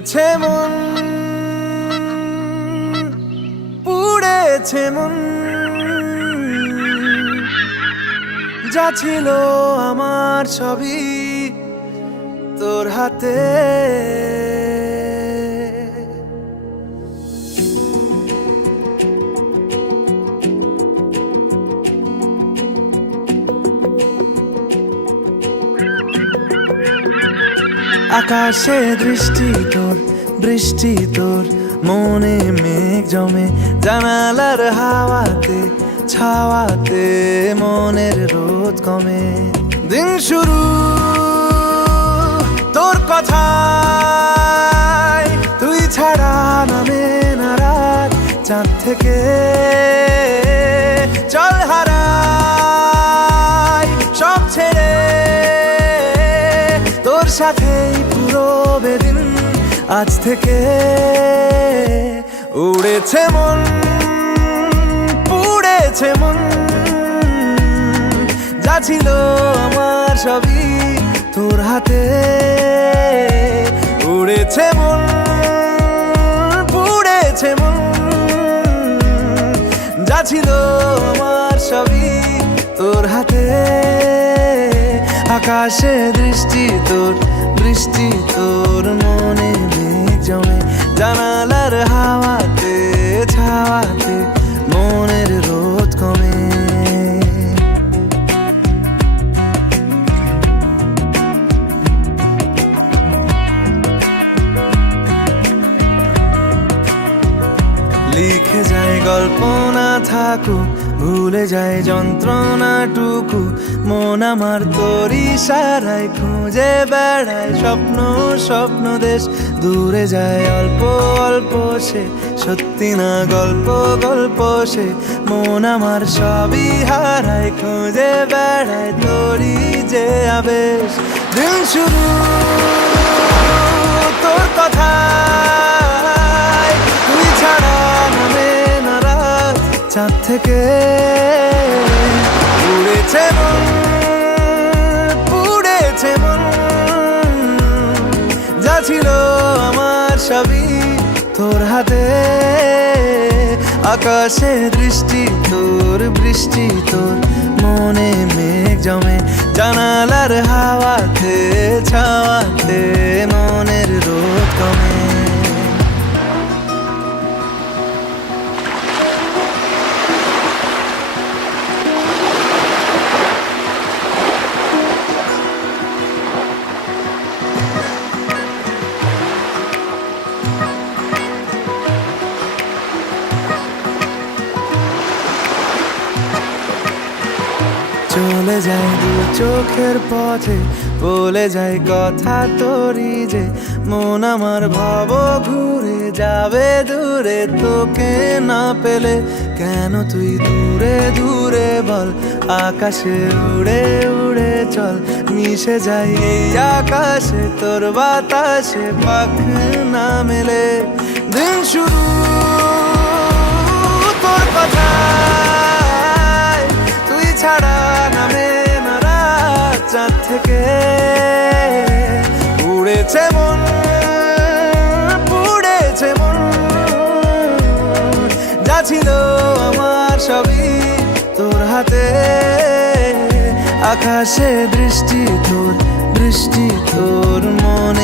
পুড়েছে মন, পুড়েছে মন, যা ছিল আমার সবই তোর হাতে। আকাশে দৃষ্টি তোর, বৃষ্টি তোর, মনে মেঘ জমে, জানালার হাওয়াতে ছাওয়াতে মনের রোদ কমে। দিন শুরু তোর কথায়, তুই ছাড়া নামে না রাত, চাঁদ থেকে চল হারাই সব ছেড়ে, তোর সাথেই পুরো বেদিন আজ থেকে। উড়েছে মন, পুড়েছে মন, যা ছিল আমার সবই তোর হাতে। উড়েছে মন, পুড়েছে মন, যা ছিল আমার সবই তোর হাতে। আকাশে দৃষ্টি তোর, বৃষ্টি তোর, মনে মেঘ জমে, জানালার হাওয়াতে ছাওয়াতে মনের রোদ কমে। লিখে যায় গল্প না থাকুক, ভুলে যায় যন্ত্রণাটুকু, মন আমার তোর ইশারায় খুঁজে বেড়ায় স্বপ্ন স্বপ্ন দেশ। দূরে যায় অল্প অল্প সে, সত্যি না গল্প গল্প সে, মন আমার সবই হারায় খুঁজে বেড়ায় তোরই যে আবেশ। দিন শুরু তোর কথায়, তুই ছাড়া নামে না রাত, চাঁদ থেকে উড়েছে মন, পুড়েছে মন, যা ছিল আমার সবই তোর হাতে। আকাশে দৃষ্টি তোর, বৃষ্টি তোর, মনে মেঘ জমে, জানালার হাওয়াতে ছাওয়াতে মনের রোদ কমে। চলে যায় দু চোখের পথে, বলে যায় কথা তোরই যে, মন আমার ভাব ঘুরে যাবে দূরে তোকে না পেলে। কেন তুই দূরে দূরে বল, আকাশে উড়ে উড়ে চল, মিশে যাই এই আকাশে তোর বাতাসে পাখ না মেলে। দিন শুরু তোর কথায়, তুই ছাড়া নামে না রাত, চাঁদ থেকে উড়েছে মন, পুড়েছে মন, যা ছিল আমার সবই তোর হাতে। আকাশে দৃষ্টি তোর, বৃষ্টি তোর, মন